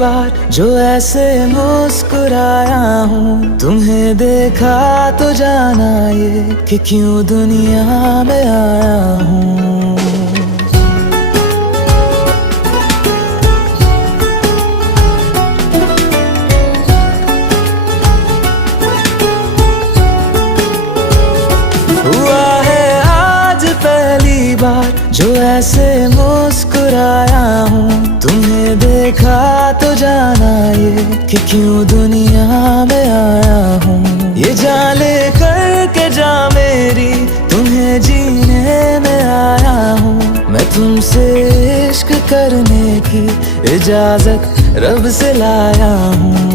बार जो ऐसे मुस्कुराया हूँ। तुम्हें देखा तो जाना ये कि क्यों दुनिया में आया हूँ। हुआ है आज पहली बार जो ऐसे मुस्कुराया हूँ। तुम्हें देखा तो जाना ये कि क्यों दुनिया में आया हूँ। ये जान ले कर के जा मेरी, तुम्हें जीने में आया हूँ। मैं तुमसे इश्क करने की इजाजत रब से लाया हूँ।